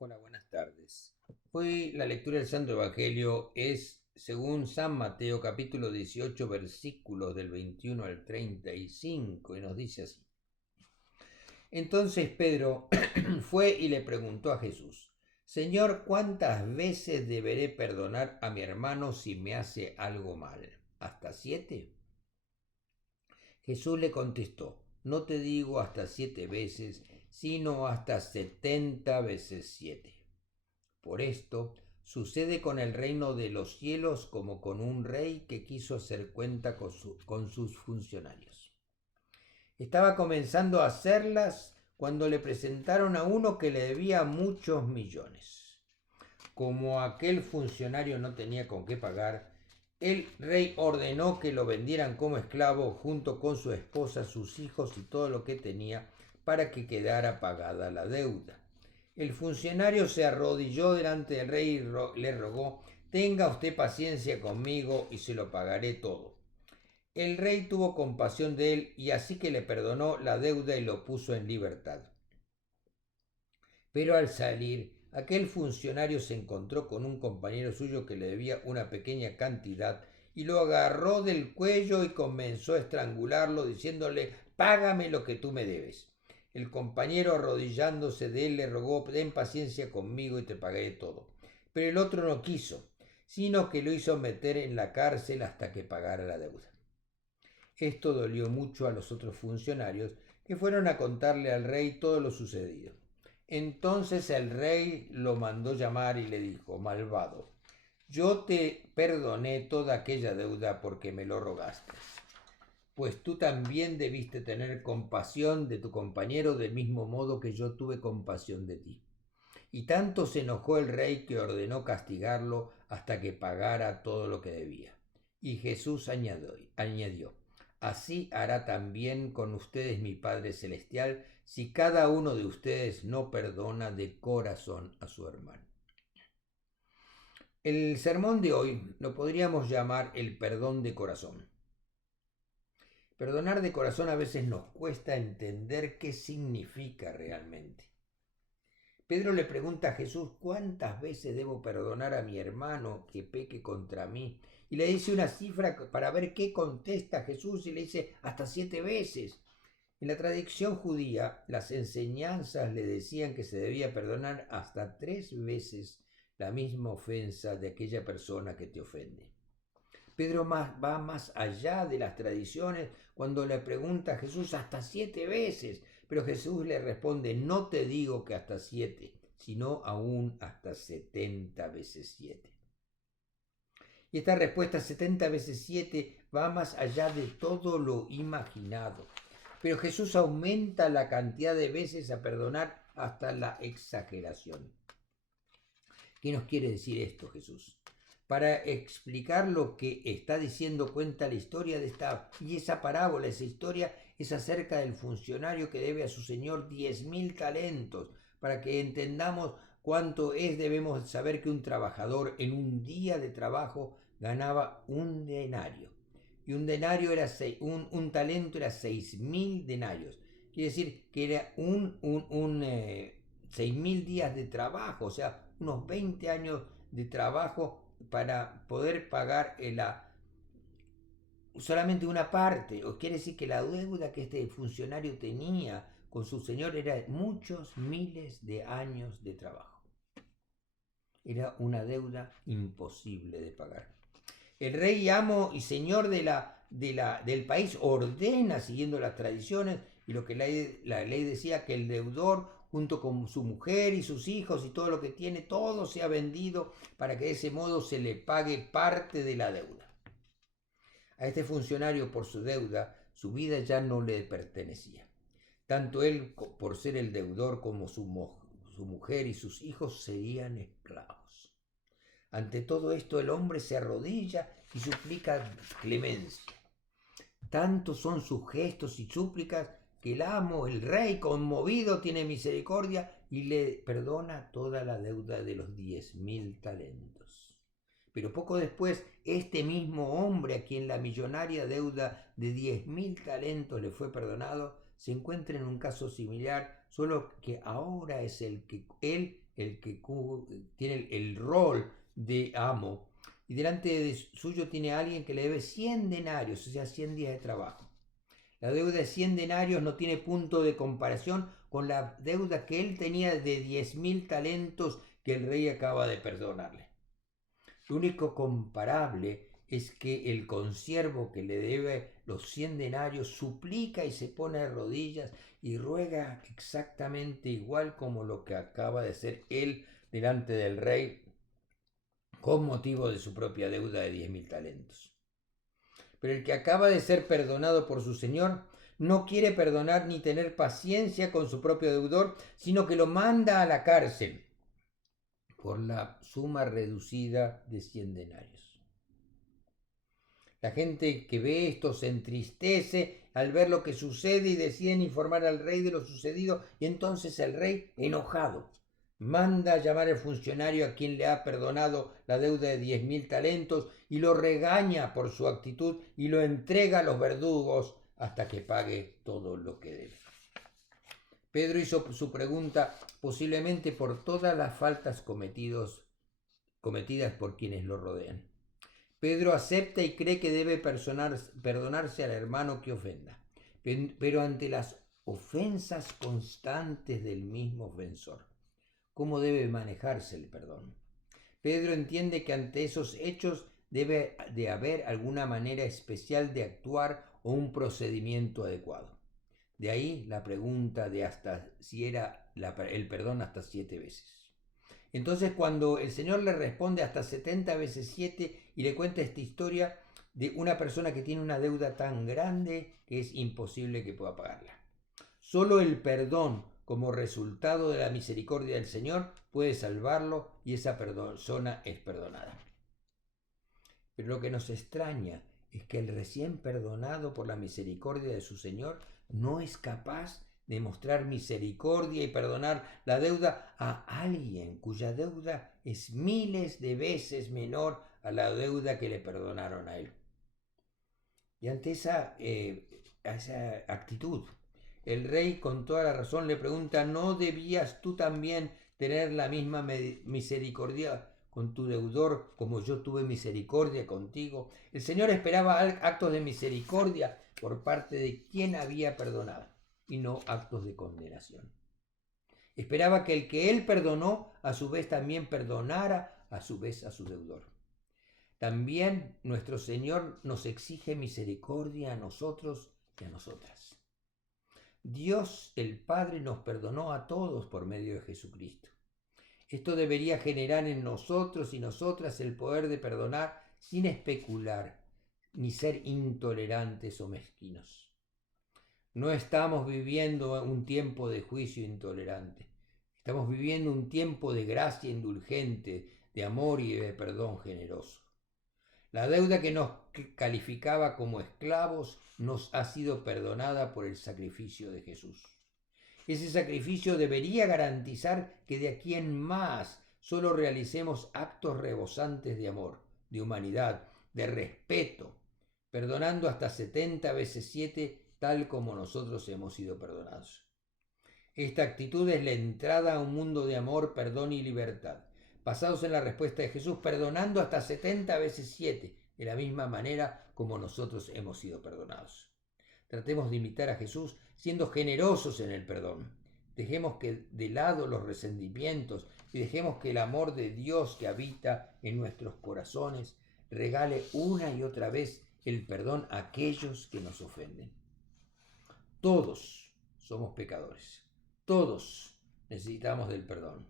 Hola, buenas tardes. Hoy la lectura del Santo Evangelio es según San Mateo capítulo 18 versículos del 21 al 35 y nos dice así. Entonces Pedro fue y le preguntó a Jesús, Señor, ¿cuántas veces deberé perdonar a mi hermano si me hace algo mal? ¿Hasta 7? Jesús le contestó, no te digo hasta 7 veces, sino hasta 70 veces 7. Por esto sucede con el reino de los cielos como con un rey que quiso hacer cuenta con sus funcionarios. Estaba comenzando a hacerlas cuando le presentaron a uno que le debía muchos millones. Como aquel funcionario no tenía con qué pagar, el rey ordenó que lo vendieran como esclavo junto con su esposa, sus hijos y todo lo que tenía para que quedara pagada la deuda. El funcionario se arrodilló delante del rey y le rogó, tenga usted paciencia conmigo y se lo pagaré todo. El rey tuvo compasión de él y así que le perdonó la deuda y lo puso en libertad. Pero al salir, aquel funcionario se encontró con un compañero suyo que le debía una pequeña cantidad y lo agarró del cuello y comenzó a estrangularlo diciéndole, págame lo que tú me debes. El compañero arrodillándose de él le rogó, ten paciencia conmigo y te pagaré todo. Pero el otro no quiso, sino que lo hizo meter en la cárcel hasta que pagara la deuda. Esto dolió mucho a los otros funcionarios, que fueron a contarle al rey todo lo sucedido. Entonces el rey lo mandó llamar y le dijo, malvado, yo te perdoné toda aquella deuda porque me lo rogaste. Pues tú también debiste tener compasión de tu compañero del mismo modo que yo tuve compasión de ti. Y tanto se enojó el rey que ordenó castigarlo hasta que pagara todo lo que debía. Y Jesús añadió, así hará también con ustedes mi Padre Celestial si cada uno de ustedes no perdona de corazón a su hermano. El sermón de hoy lo podríamos llamar el perdón de corazón. Perdonar de corazón a veces nos cuesta entender qué significa realmente. Pedro le pregunta a Jesús, ¿cuántas veces debo perdonar a mi hermano que peque contra mí? Y le dice una cifra para ver qué contesta Jesús y le dice, hasta 7 veces. En la tradición judía, las enseñanzas le decían que se debía perdonar hasta 3 veces la misma ofensa de aquella persona que te ofende. Pedro va más allá de las tradiciones cuando le pregunta a Jesús hasta 7 veces, pero Jesús le responde, no te digo que hasta 7, sino aún hasta 70 veces 7. Y esta respuesta 70 veces 7 va más allá de todo lo imaginado. Pero Jesús aumenta la cantidad de veces a perdonar hasta la exageración. ¿Qué nos quiere decir esto, Jesús? Para explicar lo que está diciendo, cuenta la historia de esa parábola, esa historia es acerca del funcionario que debe a su señor 10.000 talentos. Para que entendamos cuánto es, debemos saber que un trabajador en un día de trabajo ganaba un denario. Y un denario era un talento era 6.000 denarios. Quiere decir que era 6.000 días de trabajo, o sea, unos 20 años de trabajo para poder pagar solamente una parte. O quiere decir que la deuda que este funcionario tenía con su señor era muchos miles de años de trabajo. Era una deuda imposible de pagar. El rey, amo y señor del país ordena, siguiendo las tradiciones, y lo que la ley decía, que el deudor, junto con su mujer y sus hijos y todo lo que tiene, todo sea vendido para que de ese modo se le pague parte de la deuda. A este funcionario, por su deuda, su vida ya no le pertenecía. Tanto él, por ser el deudor, como su mujer y sus hijos serían esclavos. Ante todo esto, el hombre se arrodilla y suplica clemencia. Tantos son sus gestos y súplicas que el amo, el rey, conmovido, tiene misericordia y le perdona toda la deuda de los 10.000 talentos. Pero poco después, este mismo hombre, a quien la millonaria deuda de 10.000 talentos le fue perdonado, se encuentra en un caso similar, solo que ahora es él el que tiene el rol de amo, y delante de suyo tiene a alguien que le debe 100 denarios, o sea, 100 días de trabajo. La deuda de 100 denarios no tiene punto de comparación con la deuda que él tenía de 10.000 talentos que el rey acaba de perdonarle. Lo único comparable es que el consiervo que le debe los 100 denarios suplica y se pone de rodillas y ruega exactamente igual como lo que acaba de hacer él delante del rey con motivo de su propia deuda de 10.000 talentos. Pero el que acaba de ser perdonado por su señor no quiere perdonar ni tener paciencia con su propio deudor, sino que lo manda a la cárcel por la suma reducida de 100 denarios. La gente que ve esto se entristece al ver lo que sucede y deciden informar al rey de lo sucedido, y entonces el rey, enojado, manda a llamar al funcionario a quien le ha perdonado la deuda de 10.000 talentos y lo regaña por su actitud y lo entrega a los verdugos hasta que pague todo lo que debe. Pedro hizo su pregunta posiblemente por todas las faltas cometidas por quienes lo rodean. Pedro acepta y cree que debe perdonarse al hermano que ofenda, pero ante las ofensas constantes del mismo ofensor, ¿cómo debe manejarse el perdón? Pedro entiende que ante esos hechos debe de haber alguna manera especial de actuar o un procedimiento adecuado. De ahí la pregunta de hasta si era el perdón hasta 7 veces. Entonces, cuando el Señor le responde hasta 70 veces 7 y le cuenta esta historia de una persona que tiene una deuda tan grande que es imposible que pueda pagarla. Solo el perdón como resultado de la misericordia del Señor puede salvarlo y esa persona es perdonada. Pero lo que nos extraña es que el recién perdonado por la misericordia de su Señor no es capaz de mostrar misericordia y perdonar la deuda a alguien cuya deuda es miles de veces menor a la deuda que le perdonaron a él. Y ante esa actitud, el rey con toda la razón le pregunta: ¿no debías tú también tener la misma misericordia con tu deudor como yo tuve misericordia contigo? El Señor esperaba actos de misericordia por parte de quien había perdonado y no actos de condenación. Esperaba que el que él perdonó a su vez también perdonara a su vez a su deudor. También nuestro Señor nos exige misericordia a nosotros y a nosotras. Dios el Padre nos perdonó a todos por medio de Jesucristo. Esto debería generar en nosotros y nosotras el poder de perdonar sin especular ni ser intolerantes o mezquinos. No estamos viviendo un tiempo de juicio intolerante. Estamos viviendo un tiempo de gracia indulgente, de amor y de perdón generoso. La deuda que nos calificaba como esclavos nos ha sido perdonada por el sacrificio de Jesús. Ese sacrificio debería garantizar que de aquí en más solo realicemos actos rebosantes de amor, de humanidad, de respeto, perdonando hasta 70 veces 7, tal como nosotros hemos sido perdonados. Esta actitud es la entrada a un mundo de amor, perdón y libertad, basados en la respuesta de Jesús, perdonando hasta 70 veces 7, de la misma manera como nosotros hemos sido perdonados. Tratemos de imitar a Jesús siendo generosos en el perdón. Dejemos de lado los resentimientos y dejemos que el amor de Dios que habita en nuestros corazones regale una y otra vez el perdón a aquellos que nos ofenden. Todos somos pecadores. Todos necesitamos del perdón.